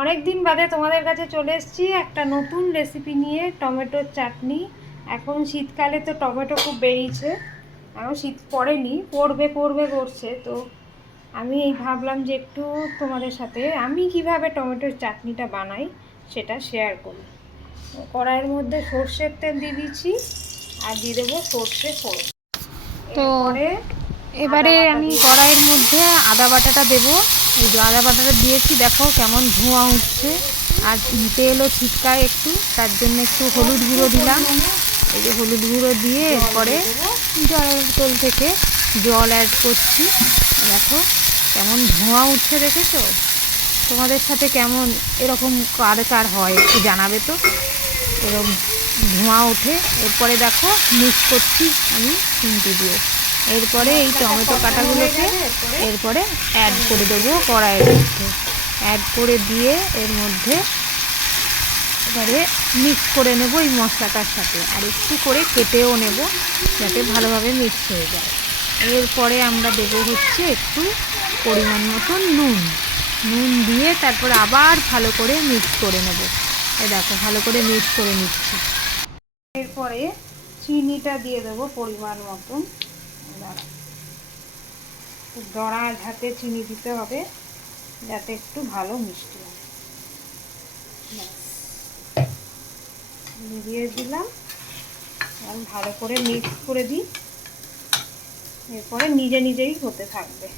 অনেক দিন বাদে তোমাদের কাছে চলে এসেছি একটা নতুন রেসিপি নিয়ে, টমেটোর চাটনি। এখন শীতকালে তো টমেটো খুব বেরিয়েছে, এখন শীত পড়েনি, পড়বে পড়বে করছে। তো আমি এই ভাবলাম যে একটু তোমাদের সাথে আমি কিভাবে টমেটোর চাটনিটা বানাই সেটা শেয়ার করি। কড়াইয়ের মধ্যে সর্ষের তেল দিয়ে দিচ্ছি আর দিয়ে দেবো সর্ষে ফোড়ন। তো এবারে আমি কড়াইয়ের মধ্যে আদা বাটাটা দেবো। এই যে আদা বাটাটা দিয়েছি, দেখো কেমন ধোঁয়া উঠছে আর তেলও ছিটকায় একটু, তার জন্য একটু হলুদ গুঁড়ো দিলাম। এই যে হলুদ গুঁড়ো দিয়ে এরপরে জলের তেল থেকে জল অ্যাড করছি। দেখো কেমন ধোঁয়া উঠছে, দেখেছো? তোমাদের সাথে কেমন এরকম কার কার হয় একটু জানাবে তো, এরকম ধোঁয়া ওঠে। এরপরে দেখো মিক্স করছি আমি খুন্তি দিয়ে। এরপরে এই টমেটো কাটাগুলোকে এরপরে অ্যাড করে দেবো কড়াইয়ের মধ্যে, অ্যাড করে দিয়ে এর মধ্যে এবারে মিক্স করে নেব এই মশলাটার সাথে, আর একটু করে কেটেও নেব যাতে ভালোভাবে মিক্স হয়ে যায়। এরপরে আমরা দেবো হচ্ছে একটু পরিমাণ মতন নুন দিয়ে তারপর আবার ভালো করে মিক্স করে নেব। এই দেখো ভালো করে মিক্স করে নিচ্ছি। এরপরে চিনিটা দিয়ে দেবো পরিমাণ মতন। জড়া হাতে চিনি দিতে হবে যাতে একটু ভালো মিষ্টি হয়। দিয়ে দিলাম, ভালো করে মিক্স করে দিই। এরপরে নিজে নিজেই হতে থাকবে।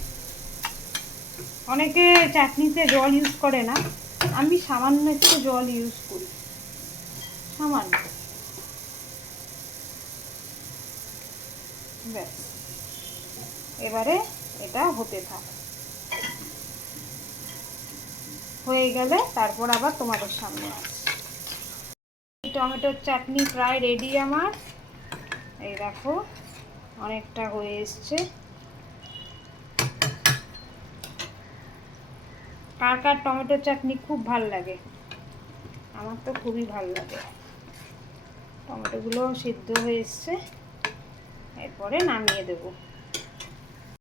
অনেকে চাটনিতে জল ইউজ করে না, আমি সামান্য একটু জল ইউজ করি, সামান্য। ব্যাস, এবারে এটা হতে থাক, হয়ে গেলে তারপর আবার তোমাদের সামনে আসছি। টমেটোর চাটনি প্রায় রেডি আমার। এই দেখো অনেকটা হয়ে এসছে। কার কার টমেটোর চাটনি খুব ভাল লাগে? আমার তো খুবই ভাল লাগে। টমেটোগুলো সিদ্ধ হয়ে এসছে, এরপরে নামিয়ে দেবো।